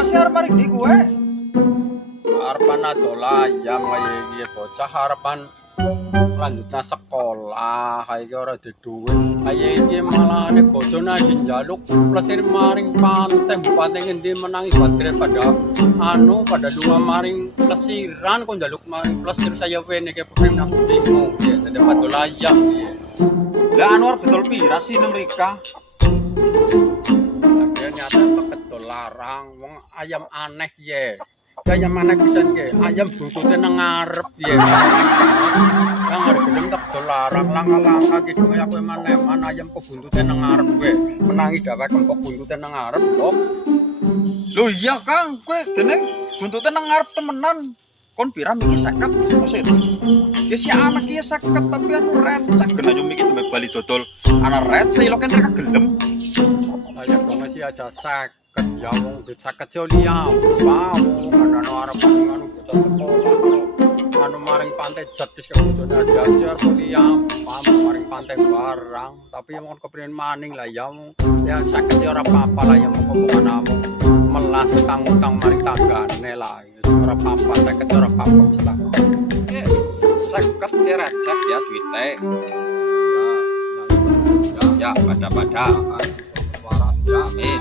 kasih arep mari ndi kowe? Harapan adol ayam kaya iki bocah harapan lanjutnya sekolah kaya ora ada duit kaya iki malah ane bojone aja njaluk plesir maring pantai bupati ngendi menangi baterai pada dunga maring plesiran kok njaluk maring plesir saya wene ke pernah nang bingung ya dadi adol ayam ya. Lah Anwar betul pira sih nang mrika? Nyata kebetul larang wong ayam aneh ye. Ayam aneh pisan ke. Ayam buntute nang ngarep ye. Yang arep gelem kebetul larang lang-lang iki dhewe aku eman-eman ayam kok buntute nang ngarep kowe. Menangi dawa kempok buntute nang ngarep kok. Lho iya Kang, kowe dene buntute nang ngarep temenan. Kon pira miki 50 posir. Ya si anak iki 50 tapi anu recek genah miki tembe bali dodol. Ana recek lho kan mereka gelem. Ayam dong masih aja sakit ya wong duit sakit sih liam wow ana arep anu bocah sekolah anu maring pantai jetis ke bojone ada aja liam maring pantai barang tapi mau kepengin maning lah ya sakit ya ora apa-apa lah ya mau anamu melas utang-utang maring tanggane lah ora apa-apa sakit ora apa-apa wis lah Sakit ya recek ya duite. Ya pada-pada. Amin.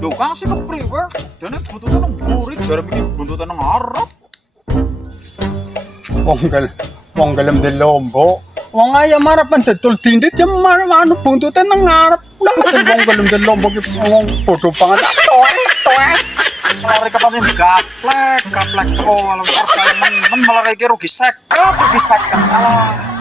Lho Kang sing kepriwe? Dene buntute nang mburi jare iki buntute nang arep. Wong gelem delombo. Wong ayam harapan dodol dindit cemar anu buntute nang ngarep. Wong gelem delombo ki wong bodoh banget. Toek. Lari kapatnya gaplek oh kalau percaya men malah kayak rugi seket alah